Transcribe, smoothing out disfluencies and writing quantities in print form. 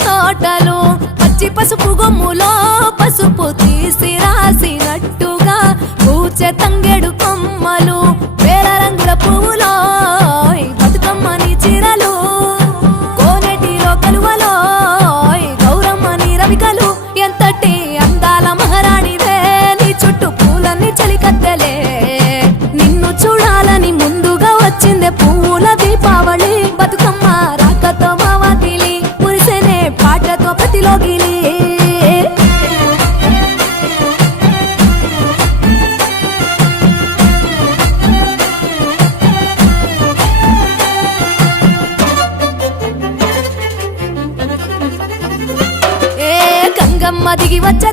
తోటలు పచ్చి పసుపు గొమ్ములో పసుపు తీసి రాసినట్టుగా పూచె తంగెడు కొమ్మలు వేల రంగుల పువ్వులో బతుకమ్మని చిరలు కోనేటిలో కలువలో గౌరమ్మని రవికలు ఎంతటి అందాల మహారాణివే నీ చుట్టూ పూలన్నీ చలికత్తెలే నిన్ను చూడాలని ముందుగా వచ్చిందే పువ్వుల దీపావళి బతుకమ్మ రాకతో మావాతిలి మురిసెనే పాటతో ప్రతిలోగిలి గంగమ్మ దిగి వచ్చ